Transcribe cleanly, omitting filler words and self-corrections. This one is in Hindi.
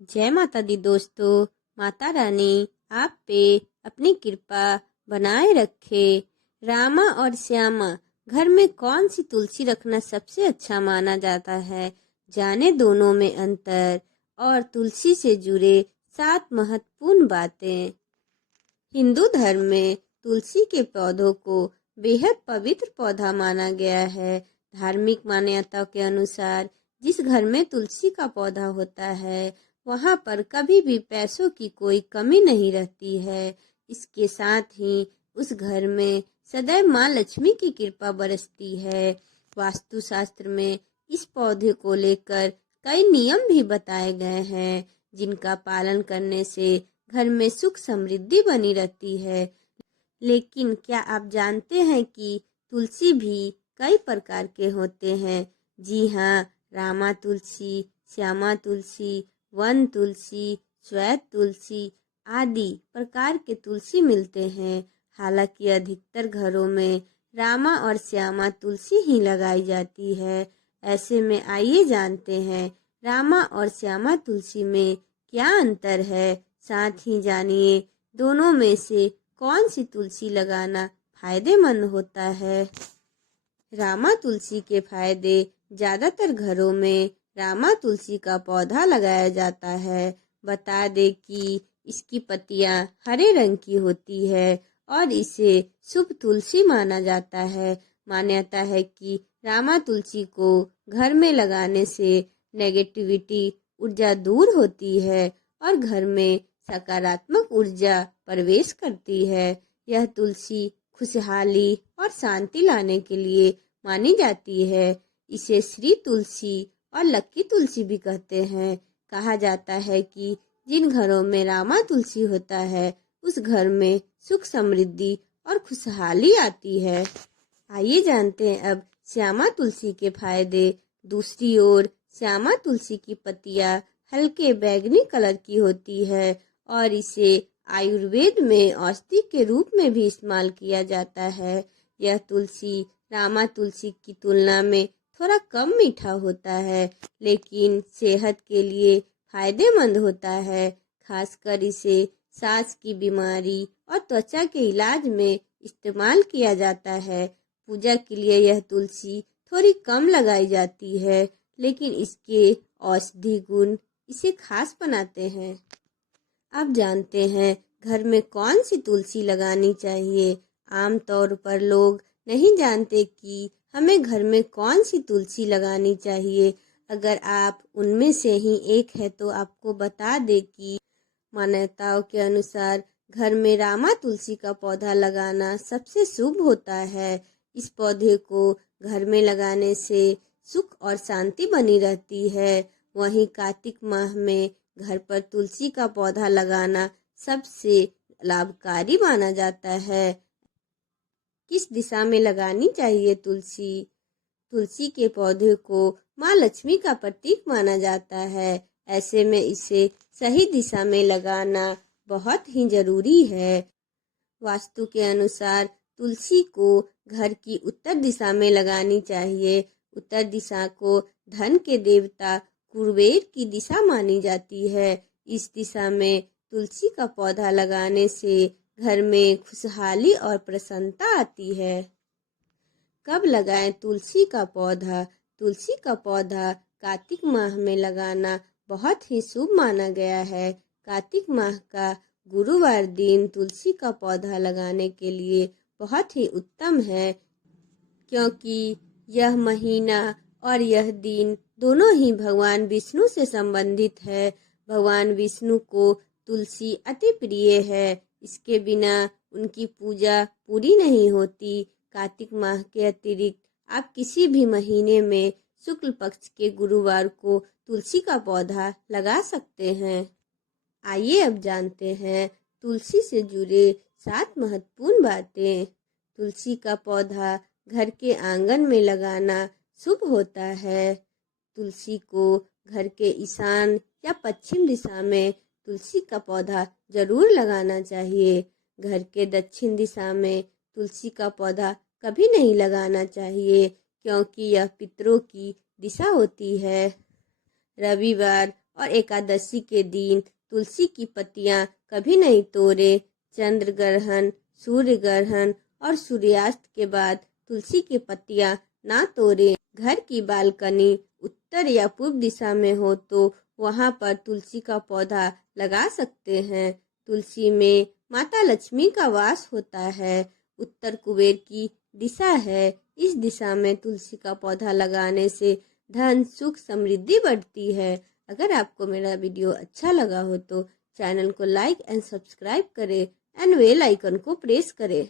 जय माता दी दोस्तों। माता रानी आप पे अपनी कृपा बनाए रखे। रामा और श्यामा घर में कौन सी तुलसी रखना सबसे अच्छा माना जाता है, जाने दोनों में अंतर और तुलसी से जुड़े 7 महत्वपूर्ण बातें। हिंदू धर्म में तुलसी के पौधों को बेहद पवित्र पौधा माना गया है। धार्मिक मान्यता के अनुसार जिस घर में तुलसी का पौधा होता है वहां पर कभी भी पैसों की कोई कमी नहीं रहती है। इसके साथ ही उस घर में सदैव माँ लक्ष्मी की कृपा बरसती है। वास्तुशास्त्र में इस पौधे को लेकर कई नियम भी बताए गए हैं जिनका पालन करने से घर में सुख समृद्धि बनी रहती है। लेकिन क्या आप जानते हैं कि तुलसी भी कई प्रकार के होते हैं? जी हाँ, रामा तुलसी, श्यामा तुलसी, वन तुलसी, श्वेत तुलसी आदि प्रकार के तुलसी मिलते हैं। हालांकि अधिकतर घरों में रामा और श्यामा तुलसी ही लगाई जाती है। ऐसे में आइए जानते हैं रामा और श्यामा तुलसी में क्या अंतर है। साथ ही जानिए दोनों में से कौन सी तुलसी लगाना फायदेमंद होता है। रामा तुलसी के फायदे। ज्यादातर घरों में रामा तुलसी का पौधा लगाया जाता है। बता दे कि इसकी पत्तियां हरे रंग की होती है और इसे शुभ तुलसी माना जाता है। मान्यता है कि रामा तुलसी को घर में लगाने से नेगेटिविटी ऊर्जा दूर होती है और घर में सकारात्मक ऊर्जा प्रवेश करती है। यह तुलसी खुशहाली और शांति लाने के लिए मानी जाती है। इसे श्री तुलसी और लक्की तुलसी भी कहते हैं। कहा जाता है कि जिन घरों में रामा तुलसी होता है उस घर में सुख समृद्धि और खुशहाली आती है। आइए जानते हैं अब श्यामा तुलसी के फायदे। दूसरी ओर श्यामा तुलसी की पत्तियां हल्के बैंगनी कलर की होती है और इसे आयुर्वेद में औषधि के रूप में भी इस्तेमाल किया जाता है। यह तुलसी रामा तुलसी की तुलना में थोड़ा कम मीठा होता है लेकिन सेहत के लिए फायदेमंद होता है। खासकर इसे सांस की बीमारी और त्वचा के इलाज में इस्तेमाल किया जाता है। पूजा के लिए यह तुलसी थोड़ी कम लगाई जाती है लेकिन इसके औषधि गुण इसे खास बनाते हैं। अब जानते हैं घर में कौन सी तुलसी लगानी चाहिए। आमतौर पर लोग नहीं जानते कि हमें घर में कौन सी तुलसी लगानी चाहिए। अगर आप उनमें से ही एक है तो आपको बता दे कि मान्यताओं के अनुसार घर में रामा तुलसी का पौधा लगाना सबसे शुभ होता है। इस पौधे को घर में लगाने से सुख और शांति बनी रहती है। वहीं कार्तिक माह में घर पर तुलसी का पौधा लगाना सबसे लाभकारी माना जाता है। किस दिशा में लगानी चाहिए तुलसी? तुलसी के पौधे को माँ लक्ष्मी का प्रतीक माना जाता है। ऐसे में इसे सही दिशा में लगाना बहुत ही जरूरी है। वास्तु के अनुसार तुलसी को घर की उत्तर दिशा में लगानी चाहिए। उत्तर दिशा को धन के देवता कुबेर की दिशा मानी जाती है। इस दिशा में तुलसी का पौधा लगाने से घर में खुशहाली और प्रसन्नता आती है। कब लगाएं तुलसी का पौधा? तुलसी का पौधा कार्तिक माह में लगाना बहुत ही शुभ माना गया है। कार्तिक माह का गुरुवार दिन तुलसी का पौधा लगाने के लिए बहुत ही उत्तम है क्योंकि यह महीना और यह दिन दोनों ही भगवान विष्णु से संबंधित है। भगवान विष्णु को तुलसी अति प्रिय है। इसके बिना उनकी पूजा पूरी नहीं होती। कार्तिक माह के अतिरिक्त आप किसी भी महीने में शुक्ल पक्ष के गुरुवार को तुलसी का पौधा लगा सकते हैं। आइए अब जानते हैं तुलसी से जुड़े 7 महत्वपूर्ण बातें। तुलसी का पौधा घर के आंगन में लगाना शुभ होता है। तुलसी को घर के ईशान या पश्चिम दिशा में तुलसी का पौधा जरूर लगाना चाहिए। घर के दक्षिण दिशा में तुलसी का पौधा कभी नहीं लगाना चाहिए क्योंकि यह पितरों की दिशा होती है। रविवार और एकादशी के दिन तुलसी की पत्तियां कभी नहीं तोड़े। चंद्र ग्रहण, सूर्य ग्रहण और सूर्यास्त के बाद तुलसी की पत्तियां ना तोड़े। घर की बालकनी उत्तर या पूर्व दिशा में हो तो वहां पर तुलसी का पौधा लगा सकते हैं। तुलसी में माता लक्ष्मी का वास होता है। उत्तर कुबेर की दिशा है। इस दिशा में तुलसी का पौधा लगाने से धन, सुख, समृद्धि बढ़ती है। अगर आपको मेरा वीडियो अच्छा लगा हो तो चैनल को लाइक एंड सब्सक्राइब करें एंड बेल आइकन को प्रेस करें।